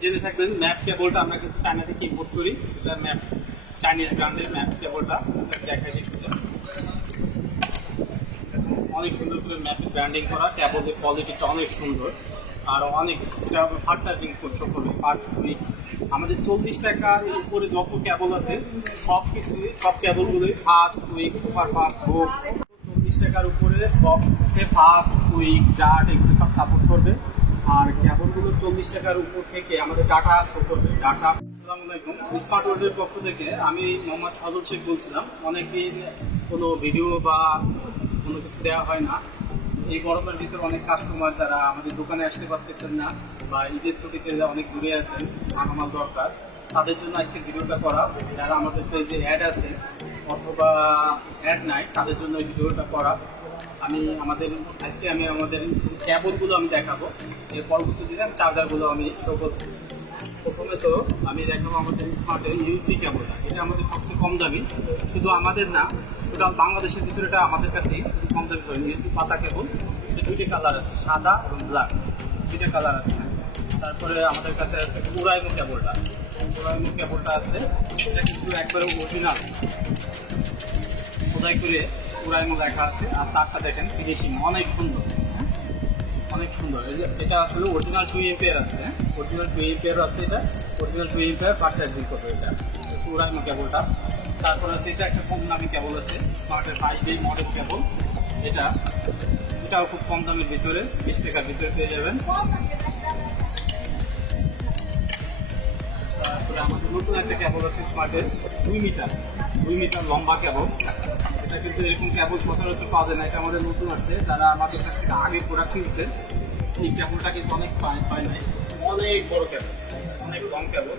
জেনে থাকবেন ম্যাপ কেবলটা আমরা কিন্তু চায়না থেকে ইম্পোর্ট করি। এটা ম্যাপ চাইনিজ ব্র্যান্ডের ম্যাপ কেবলটা দেখা যায়। অনেক সুন্দর করে ম্যাপের ব্র্যান্ডিং করা, কেবলের কোয়ালিটিটা অনেক সুন্দর আর অনেক এটা ফাস্ট চার্জিং করবে ফাস্ট কুইক। আমাদের 40 টাকার উপরে যত কেবল আছে সব কেবলগুলোই ফাস্ট কুইক সুপার ফাস্ট হোক। 40 টাকার উপরে সব হচ্ছে ফাস্ট কুইক ডাট এগুলো সব সাপোর্ট করবে। আর কেবলগুলো 40 টাকার উপর থেকে আমাদের ডাটা শো করবে। ডাটা। আসসালামু আলাইকুম, স্মার্ট ওয়ার্ল্ডের পক্ষ থেকে আমি মোহাম্মদ সজল শেখ বলছিলাম। অনেকদিন কোনো ভিডিও বা কোনো কিছু দেওয়া হয় না। এই গরমের ভিতরে অনেক কাস্টমার যারা আমাদের দোকানে আসতে পারতেছেন না বা ঈদের ছুটিতে অনেক দূরে আছেন, আমার দরকার, তাদের জন্য আজকে ভিডিওটা করা। যারা আমাদের পেজে অ্যাড আছে অথবা অ্যাড নাই তাদের জন্য এই ভিডিওটা করা। আজকে আমি আমাদের শুধু কেবলগুলো আমি দেখাবো, এর পরবর্তী দিনে আমি চার্জারগুলো আমি শো করবো। প্রথমে তো আমি দেখাবো আমাদের স্মার্টের ইউএসবি কেবলটা। এটা আমাদের সবচেয়ে কম দামি, শুধু আমাদের না, টোটাল বাংলাদেশের ভিতরে এটা আমাদের কাছেই শুধু কম দামি করে ইউএসবি পাতা কেবল। এটা দুইটা কালার আছে, সাদা এবং ব্ল্যাক, দুইটা কালার আছে। তারপরে আমাদের কাছে আছে উরাইমো কেবলটা। উরাইমো কেবলটা আছে, এটা কিন্তু একবারে অরিজিনাল খোদাই করে উরাইমো লেখা আছে। আর তারটা দেখেন ফিনিশিং অনেক সুন্দর, অনেক সুন্দর। এটা আসলে অরিজিনাল 2 এম্পিয়ার আছে, অরিজিনাল 2 এম্পিয়ার আছে। এটা অরিজিনাল 2 এম্পিয়ার ফাস্ট চার্জিং করবে এটা উরাইমো কেবলটা। তারপর আছে এটা একটা কম দামি কেবল আছে, স্মার্টের 5A মডেল কেবল। এটাও খুব কম দামের ভিতরে, 20 টাকার ভিতরে পেয়ে যাবেন। তারপরে আমাদের নতুন একটা কেবল আছে স্মার্টের 2 মিটার লম্বা কেবল। এটা কিন্তু এরকম কেবল সচরাচর পাওয়া যায় না, এটা আমাদের নতুন আছে। যারা আমাদের কাছ থেকে আগে প্রোডাক্ট কিনছে এই কেবলটা কিন্তু অনেক পায় নাই, অনেক বড় কেবল, অনেক লং কেবল।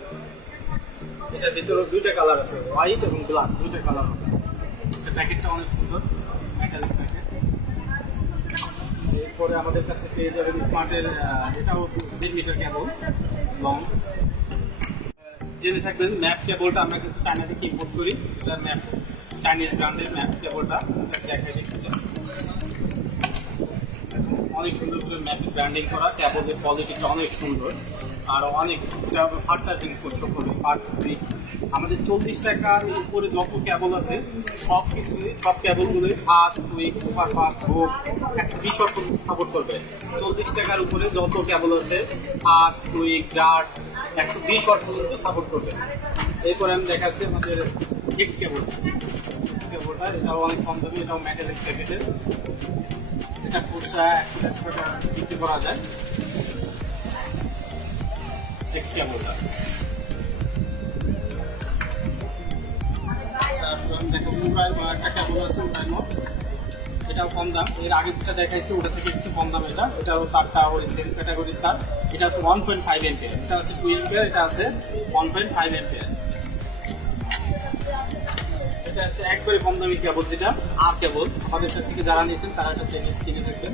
এটার ভিতরে দুইটা কালার আছে, হোয়াইট এবং ব্ল্যাক, দুইটা কালার আছে। এটা প্যাকেটটা অনেক সুন্দর, মেটালিক প্যাকেট। এরপরে আমাদের কাছে পেয়ে যাবেন স্মার্টের এটাও 1.5 মিটার কেবল লং। জেনে থাকবেন ম্যাপ কেবলটা আমরা কিন্তু চায়না থেকে ইম্পোর্ট করি। এটা ম্যাপ চাইনিজ ব্র্যান্ডের ম্যাপ কেবলটা দেখা যায়। অনেক সুন্দর করে ম্যাপের ব্র্যান্ডিং করা, কেবলের কোয়ালিটিটা অনেক সুন্দর আর অনেক এটা ফাস্ট চার্জিং করবে ফাস্ট কুইক। আমাদের 40 টাকার উপরে যত কেবল আছে সব কেবলগুলোই ফাস্ট কুইক সুপার ফাস্ট হোক 120 ওয়াট পর্যন্ত সাপোর্ট করবে। 40 টাকার উপরে যত কেবল আছে ফাস্ট কুইক ডাট 120 ওয়াট পর্যন্ত সাপোর্ট করবে। এরপরে আমি দেখাচ্ছি আমাদের এক্স কেবলটা। এটাও অনেক কম দামি, এটাও মেটালিক প্যাকেটের। এটা খুচরা 100 টাকা বিক্রি করা যায় এক্স কেবলটা। তারপর আমি দেখাবো একটা কেবল আছে উরাইমো, এটাও কম দাম। এর আগে যেটা দেখাইছি ওটা থেকে একটু কম দাম। এটাও তারটা ওই সেম ক্যাটাগরির তার। এটা হচ্ছে 1.5 এম্পিয়ার, এটা হচ্ছে 2 এম্পিয়ার, এটা আছে 1.5 এম্পিয়ার। এটা হচ্ছে একবারে কম দামি কেবল, যেটা আর কেবল আমাদের কাছ থেকে যারা নিয়েছেন তারা এটা চিনে থাকবেন।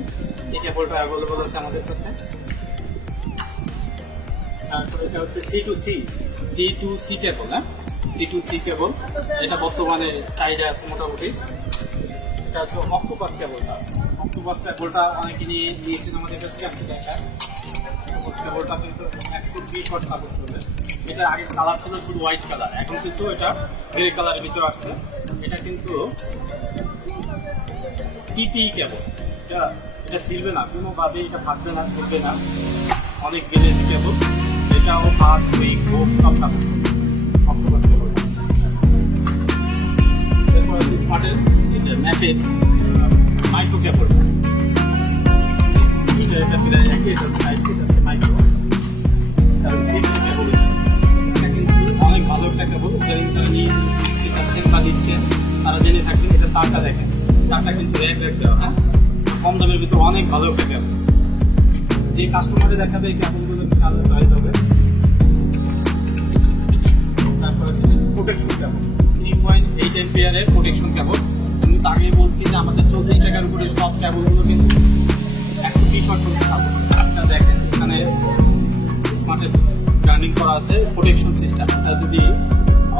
এই কেবলটা অ্যাভেলেবল আছে আমাদের কাছে। তারপরে এটা হচ্ছে C2C কেবল। C2C কেবল, এটা বর্তমানে চাহিদা আছে মোটামুটি। এটা হচ্ছে অক্টোপাস কেবলটা অনেকে নিয়েছেন আমাদের কাছ থেকে। আপনি দেখায় কেবলটা কিন্তু 120 ওয়াট সাপোর্ট করবে। এটা আগে কালার ছিল শুধু হোয়াইট কালার, এখন কিন্তু এটা গ্রে কালারের ভিতরে আসছে। এটা কিন্তু টিপি কেবল, এটা ছিলবে না কোনোভাবে, এটা ফাটবে না, ছিলবে না, অনেক গ্যারেজ কেবল। এটাও ফাস্ট কুইক হোক সব সাপোর্ট করবে অক্টোপাস কেবল। এরপর আছে স্মার্টের ম্যাপের মাইক্রো কেবল। এটা প্রায় একই, এটা হচ্ছে মাইক্রো কেবল। এটা কিন্তু অনেক ভালো একটা কেবল। যারা নিয়ে দিচ্ছেন বা দিচ্ছেন তারা জেনে থাকবেন। এটা তারটা দেখেন, তারটা কিন্তু র্যাক দেওয়া, হ্যাঁ, কম দামের ভিতরে অনেক ভালো একটা কেবল। যে কাস্টমারে দেখাবে এই কেবলগুলো কাজে চয়েস হবে। তারপর আছে প্রোটেকশন কেবল, 3.8 এম্পিয়ারের প্রোটেকশন কেবল। আমি তো আগেই বলছি যে আমাদের 40 টাকার উপরে সব কেবলগুলো কিন্তু 120 ওয়াট পর্যন্ত সাপোর্ট। এটা দেখেন এখানে স্মার্টের ব্র্যান্ডিং করা আছে প্রোটেকশন সিস্টেম। এটা যদি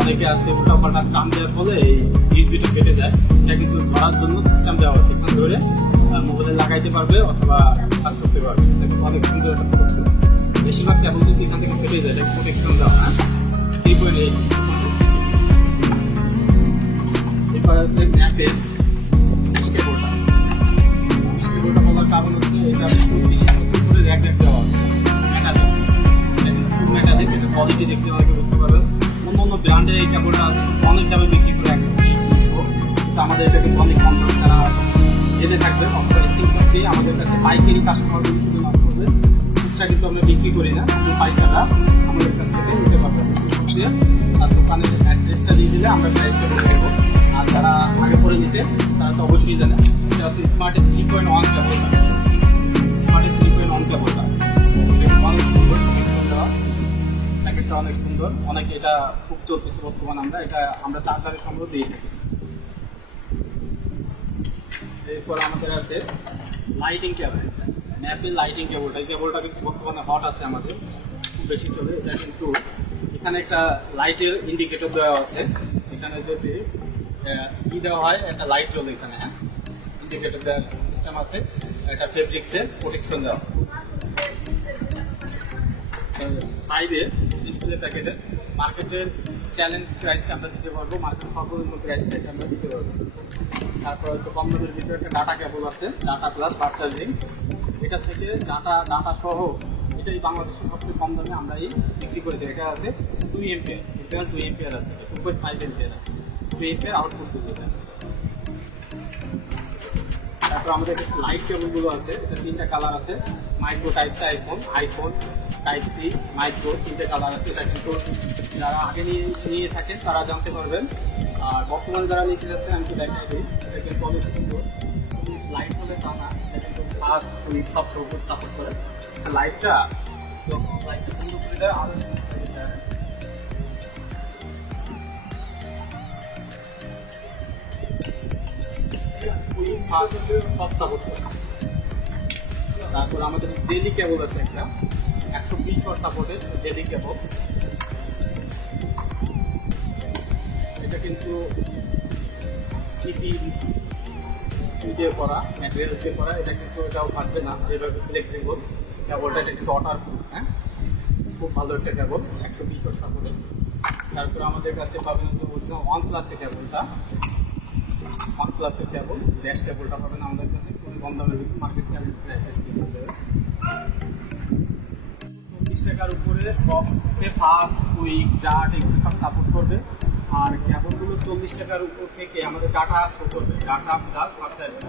অনেকে আছে উল্টাপাল্টা কাম দেওয়ার ফলে এই ইউএসবিটা কেটে যায়, এটা কিন্তু ধরার জন্য সিস্টেম দেওয়া আছে। এখানে ধরে মোবাইলে লাগাইতে পারবে অথবা কাজ করতে পারবে। অনেক সুন্দর একটা প্রোডাক্ট। বেশিরভাগ কেবল কিন্তু এখান থেকে ফেটে যায়, এটা প্রোটেকশন দেওয়া। হ্যাঁ, 3.8। এরপর আছে ম্যাপের কেবলটা। কেবলটা বলার কারণ হচ্ছে এটা খুব বেশি করে র্যাক দেওয়া আছে মেটালিক। খুব মেটালিক, এটা কোয়ালিটি দেখতে অনেকে বুঝতে পারবেন। অন্য অন্য ব্র্যান্ডের এই কেবলটা আছে অনেক দামে বিক্রি করে 120-200, কিন্তু আমাদের এটা কিন্তু অনেক কম দামে। তারা জেনে থাকবেন অথবা স্ক্রিনশট দিয়ে আমাদের কাছে পাইকারি কাস্টমারগুলো শুধু নক করবেন। খুচরা কিন্তু আমরা বিক্রি করি না, কিন্তু পাইকাররা আমাদের কাছ থেকে নিতে পারবেন। আর দোকানের অ্যাড্রেসটা দিয়ে দিলে আমরা প্রাইসটা বলে দেবো। আর যারা আগে পরে নিছে তারা তো অবশ্যই জানে এটা হচ্ছে স্মার্টের 3.1 কেবলটা। স্মার্টের 3.1 কেবলটা অনেক সুন্দর, প্যাকেটটা অনেক সুন্দর, অনেকে এটা খুব চলতেছে বর্তমান। আমরা চার্জারের সংগ্রহ দিয়ে থাকি। এরপর আমাদের আছে লাইটিং কেবল, ম্যাপের লাইটিং কেবলটা। এই কেবলটা কিন্তু বর্তমানে হট আছে, আমাদের খুব বেশি চলে। এটা কিন্তু এখানে একটা লাইটের ইন্ডিকেটর দেওয়া আছে। এখানে যদি দেওয়া হয় একটা লাইট জ্বলে এখানে। হ্যাঁ, ইন্ডিকেটর দেওয়ার সিস্টেম আছে। একটা ফেব্রিক্সের প্রোটেকশন দেওয়া। 5-এর ডিসপ্লে প্যাকেটের মার্কেটের চ্যালেঞ্জ প্রাইসটা আমরা দিতে পারবো, মার্কেট সর্বনিম্ন প্রাইসটা আমরা দিতে পারবো। তারপর হচ্ছে কম দামের ভিতরে একটা ডাটা কেবল আছে, ডাটা প্লাস ফাস্ট চার্জিং। এটা থেকে ডাটা সহ এটাই বাংলাদেশের সবচেয়ে কম দামে আমরা এই বিক্রি করে দিই। এটা আছে 2 এমপিয়ার, এটা 2 এমপিয়ার আছে, 2.5 এমপিয়ার আছে, 2 এমপিয়ার আউটপুট দিতে দেয়। তারপর আমাদের কাছে লাইট কেবলগুলো আছে, এটা 3টা কালার আছে। Micro type C iPhone type C micro 3টে কালার আছে। এটা কিন্তু যারা আগে নিয়ে থাকেন তারা জানতে পারবেন। আর বর্তমানে যারা নিতে যাচ্ছেন আমি তো দেখাই দিই, এটা কিন্তু অনেক সুন্দর। লাইট হলে তা না, এটা কিন্তু ফাস্ট সব সাপোর্ট করে। লাইটটা যখন লাইটটা বন্ধ করে দেয় আরও সব সাপোর্ট করে। তারপর আমাদের জেলি কেবল আছে একটা 120 ওয়াট সাপোর্টের জেলি কেবল। এটা কিন্তু টিপি দিয়ে করা, ম্যাটেরিয়ালস দিয়ে করা। এটা কিন্তু এটাও থাকবে না, যেভাবে ফ্লেক্সিবল কেবলটা। এটা কিন্তু ওয়াটার প্রুফ। হ্যাঁ, খুব ভালো একটা কেবল 120 ওয়াট সাপোর্টের। তারপর আমাদের কাছে পাবেন হচ্ছে বলছিলাম OnePlus-এর কেবলটা। OnePlus-এর কেবল ড্যাশ কেবলটা পাবেন আমাদের কাছে খুবই কম দামের ভিতরে, মার্কেট চ্যালেঞ্জ প্রাইসে 40 টাকার উপরে সব হচ্ছে ফাস্ট কুইক ডাট এগুলো সব সাপোর্ট করবে। আর কেবলগুলো 40 টাকার উপর থেকে আমাদের ডাটা শো করবে, ডাটা প্লাস ফাস্ট চার্জিং।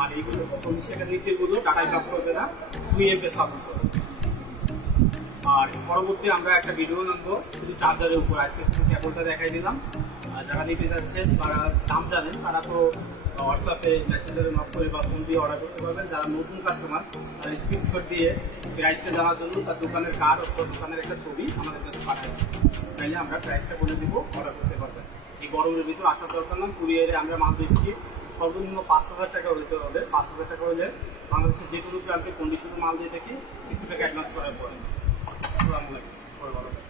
আর এইগুলো 40 টাকার নিচেগুলো ডাটায় কাজ করবে না, 2 এমপি সাপোর্ট করবে। আর পরবর্তী আমরা একটা ভিডিও আনবো শুধু চার্জারের উপর। আজকে শুধু কেবলটা দেখাই দিলাম। আর যারা নিতে যাচ্ছেন তারা দাম জানেন, তারা তো হোয়াটসঅ্যাপে মেসেঞ্জারে নক করে বা ফোন দিয়ে অর্ডার করতে পারবেন। যারা নতুন কাস্টমার তারা স্ক্রিনশট দিয়ে প্রাইসটা জানার জন্য তার দোকানের কার্ড অথবা দোকানের একটা ছবি আমাদের কাছে পাঠায়, তাইলে আমরা প্রাইসটা বলে দিব, অর্ডার করতে পারবেন। এই গরমের ভিতরে আসার দরকার না। কুরিয়ারে আমরা মাল দিচ্ছি সর্বনিম্ন 5000 টাকা হইতে হবে। 5000 টাকা হলে বাংলাদেশের যে কোনো প্রান্তে কন্ডিশনে মাল দিয়ে থাকি, কিছু টাকা অ্যাডভান্স করার পরে। আসসালামু আলাইকুম।